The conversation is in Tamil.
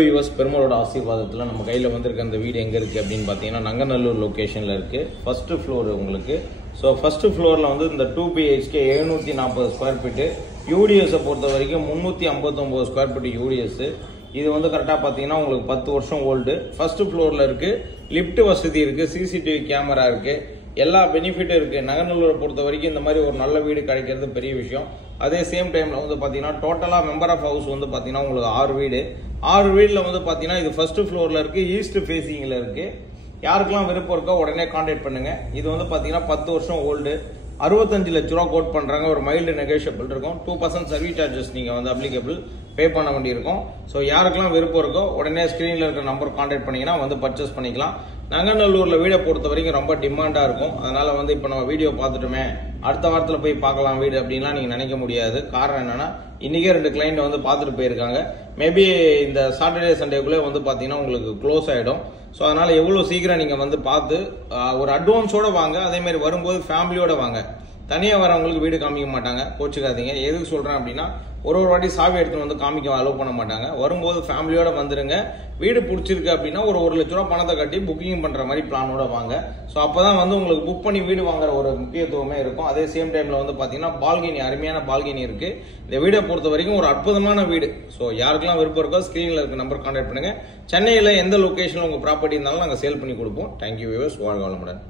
யூஎஸ் பெருமாளோட ஆசீர்வாதத்தில் நம்ம கையில் வந்திருக்க அந்த வீடு எங்கே இருக்குது அப்படின்னு பார்த்தீங்கன்னா நங்கநல்லூர் லொக்கேஷனில் இருக்குது. ஃபஸ்ட்டு ஃப்ளோர் உங்களுக்கு. ஸோ ஃபஸ்ட்டு ஃப்ளோரில் வந்து இந்த 2 BHK 740 ஸ்கொயர் ஃபீட்டு. யூடிஎஸை பொறுத்த வரைக்கும் 359 ஸ்கொயர் ஃபீட்டு யூடிஎஸ். இது வந்து கரெக்டாக பார்த்தீங்கன்னா உங்களுக்கு 10 வருஷம் ஓல்டு. ஃபஸ்ட்டு ஃப்ளோரில் இருக்குது. லிஃப்ட் வசதி இருக்குது, சிசிடிவி கேமரா இருக்குது, எல்லா பெனிஃபிட்டும் இருக்குது. நங்கநல்லூரை பொறுத்த வரைக்கும் இந்த மாதிரி ஒரு நல்ல வீடு கிடைக்கிறது பெரிய விஷயம். அதே சேம் டைமில் வந்து பார்த்தீங்கன்னா டோட்டலாக மெம்பர் ஆஃப் ஹவுஸ் வந்து பார்த்தீங்கன்னா உங்களுக்கு 6 வீடு. 6 வீடில் வந்து பார்த்தீங்கன்னா இது ஃபர்ஸ்ட் ஃப்ளோரில் இருக்குது, ஈஸ்ட் ஃபேஸிங்கில் இருக்குது. யாருக்கெல்லாம் விருப்பம் இருக்கோ உடனே கான்டாக்ட் பண்ணுங்கள். இது வந்து பார்த்தீங்கன்னா 10 வருஷம் ஓல்டு. 65 லட்ச ரூபா கோட் பண்ணுறாங்க. ஒரு மைல்டு நெகோஷியபிள் இருக்கும். 2% சர்வீஸ் சார்ஜஸ் நீங்கள் வந்து அப்ளிகபிள் பே பண்ண வேண்டியிருக்கும். ஸோ யாருக்கெல்லாம் விருப்பம் இருக்கோ உடனே ஸ்க்ரீனில் இருக்கிற நம்பர் கான்டாக்ட் பண்ணிங்கன்னா வந்து பர்ச்சேஸ் பண்ணிக்கலாம். நங்கநல்லூரில் வீடை பொறுத்த வரைக்கும் ரொம்ப டிமாண்டாக இருக்கும். அதனால் வந்து இப்போ நம்ம வீடியோ பார்த்துட்டுமே அடுத்த வாரத்தில் போய் பார்க்கலாம் வீடு அப்படின்லாம் நீங்கள் நினைக்க முடியாது. காரணம் என்னென்னா இன்றைக்கே 2 கிளைண்ட் வந்து பார்த்துட்டு போயிருக்காங்க. மேபி இந்த சாட்டர்டே சண்டேக்குள்ளே வந்து பார்த்தீங்கன்னா உங்களுக்கு க்ளோஸ் ஆகிடும். ஸோ அதனால் எவ்வளோ சீக்கிரம் நீங்கள் வந்து பார்த்து ஒரு அட்வான்ஸோடு வாங்க. அதேமாதிரி வரும்போது ஃபேமிலியோடு வாங்க. தனியாக வரவங்களுக்கு வீடு காமிக்க மாட்டாங்க, கோச்சுக்காதீங்க. எதுக்கு சொல்கிறேன் அப்படின்னா ஒரு வாட்டி சாவி எடுத்துன்னு வந்து காமிக்க அலோவ் பண்ண மாட்டாங்க. வரும்போது ஃபேமிலியோட வந்துருங்க. வீடு பிடிச்சிருக்கு அப்படின்னா ஒரு 1 லட்ச ரூபா பணத்தை கட்டி புக்கிங் பண்ணுற மாதிரி பிளானோட வாங்க. ஸோ அப்போ தான் வந்து உங்களுக்கு புக் பண்ணி வீடு வாங்குற ஒரு முக்கியத்துவமே இருக்கும். அதே சேம் டைமில் வந்து பார்த்தீங்கன்னா பால்கனி, அருமையான பால்கனி இருக்குது. இந்த வீடை பொறுத்த வரைக்கும் ஒரு அற்புதமான வீடு. ஸோ யாருக்கெல்லாம் விருப்பம் இருக்கோ ஸ்க்ரீனில் இருக்க நம்பர் கான்டாக்ட் பண்ணுங்கள். சென்னையில் எந்த லொக்கேஷனில் உங்கள் ப்ராப்பர்ட்டி இருந்தாலும் நாங்கள் சேல் பண்ணி கொடுப்போம். Thank you viewers. வாழ்க வளமுடன்.